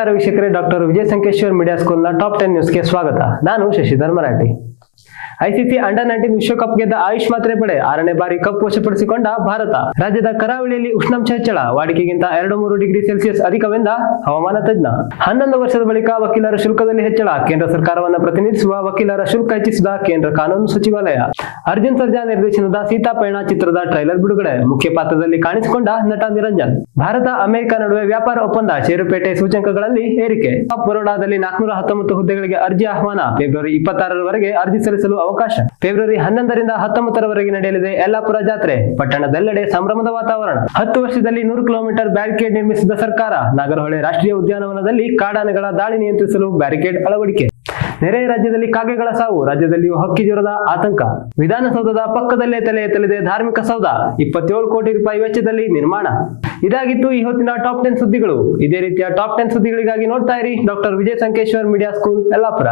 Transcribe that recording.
ನಮಸ್ಕಾರ ವೀಕ್ಷಕರೇ, ಡಾಕ್ಟರ್ ವಿಜಯ ಸಂಕೇಶ್ವರ್ ಮೀಡಿಯಾ ಸ್ಕೂಲ್ನ ಟಾಪ್ 10 ನ್ಯೂಸ್ಗೆ ಸ್ವಾಗತ. ನಾನು ಶಶಿಧರ್ ಮರಾಠಿ. ಐಸಿಸಿ ಅಂಡರ್-19 ವಿಶ್ವಕಪ್ ಗೆದ್ದ ಆಯುಷ್ ಮಾತ್ರೆ ಪಡೆ 6ನೇ ಬಾರಿ ಕಪ್ ವಶಪಡಿಸಿಕೊಂಡ ಭಾರತ. ರಾಜ್ಯದ ಕರಾವಳಿಯಲ್ಲಿ ಉಷ್ಣಾಂಶ ಹೆಚ್ಚಳ, ವಾಡಿಕೆಗಿಂತ 2-3 ಡಿಗ್ರಿ ಸೆಲ್ಸಿಯಸ್ ಅಧಿಕವೆಂದ ಹವಾಮಾನ ತಜ್ಞ. 11 ವರ್ಷದ ಬಳಿಕ ವಕೀಲರ ಶುಲ್ಕದಲ್ಲಿ ಹೆಚ್ಚಳ, ಕೇಂದ್ರ ಸರ್ಕಾರವನ್ನು ಪ್ರತಿನಿಧಿಸುವ ವಕೀಲರ ಶುಲ್ಕ ಹೆಚ್ಚಿಸಿದ ಕೇಂದ್ರ ಕಾನೂನು ಸಚಿವಾಲಯ. ಅರ್ಜುನ್ ಸರ್ಜಾ ನಿರ್ದೇಶನದ ಸೀತಾಪಯಣ ಚಿತ್ರದ ಟ್ರೈಲರ್ ಬಿಡುಗಡೆ, ಮುಖ್ಯ ಪಾತ್ರದಲ್ಲಿ ಕಾಣಿಸಿಕೊಂಡ ನಟ ನಿರಂಜನ್. ಭಾರತ ಅಮೆರಿಕ ನಡುವೆ ವ್ಯಾಪಾರ ಒಪ್ಪಂದ, ಷೇರುಪೇಟೆ ಸೂಚ್ಯಂಕಗಳಲ್ಲಿ ಏರಿಕೆ. ಬರೋಡಾದಲ್ಲಿ 419 ಹುದ್ದೆಗಳಿಗೆ ಅರ್ಜಿ ಆಹ್ವಾನ, ಫೆಬ್ರವರಿ 26ರವರೆಗೆ ಅರ್ಜಿ ಸಲ್ಲಿಸಲು ಅವಕಾಶ. ಫೆಬ್ರವರಿ 11ರಿಂದ 19ರವರೆಗೆ ನಡೆಯಲಿದೆ ಯಲ್ಲಾಪುರ ಜಾತ್ರೆ. ಪಟ್ಟಣದೆಲ್ಲೆಡೆ ಸಂಭ್ರಮದ ವಾತಾವರಣ. 10 ವರ್ಷದಲ್ಲಿ 100 ಕಿಲೋಮೀಟರ್ ಬ್ಯಾರಿಕೇಡ್ ನಿರ್ಮಿಸಿದ ಸರ್ಕಾರ. ನಾಗರಹೊಳೆ ರಾಷ್ಟ್ರೀಯ ಉದ್ಯಾನವನದಲ್ಲಿ ಕಾಡಾನೆಗಳ ದಾಳಿ ನಿಯಂತ್ರಿಸಲು ಬ್ಯಾರಿಕೇಡ್ ಅಳವಡಿಕೆ. ನೆರೆಯ ರಾಜ್ಯದಲ್ಲಿ ಕಾಗೆಗಳ ಸಾವು, ರಾಜ್ಯದಲ್ಲಿಯೂ ಹಕ್ಕಿ ಜ್ವರದ ಆತಂಕ. ವಿಧಾನಸೌಧದ ಪಕ್ಕದಲ್ಲೇ ತಲೆ ಎತ್ತಲಿದೆ ಧಾರ್ಮಿಕ ಸೌಧ, 27 ಕೋಟಿ ರೂಪಾಯಿ ವೆಚ್ಚದಲ್ಲಿ ನಿರ್ಮಾಣ. ಇದಾಗಿತ್ತು ಈ ಹೊತ್ತಿನ ಟಾಪ್ 10 ಸುದ್ದಿಗಳು. ಇದೇ ರೀತಿಯ ಟಾಪ್ 10 ಸುದ್ದಿಗಳಿಗಾಗಿ ನೋಡ್ತಾ ಇರಿ ಡಾಕ್ಟರ್ ವಿಜಯ ಸಂಕೇಶ್ವರ್ ಮೀಡಿಯಾ ಸ್ಕೂಲ್ ಯಲ್ಲಾಪುರ.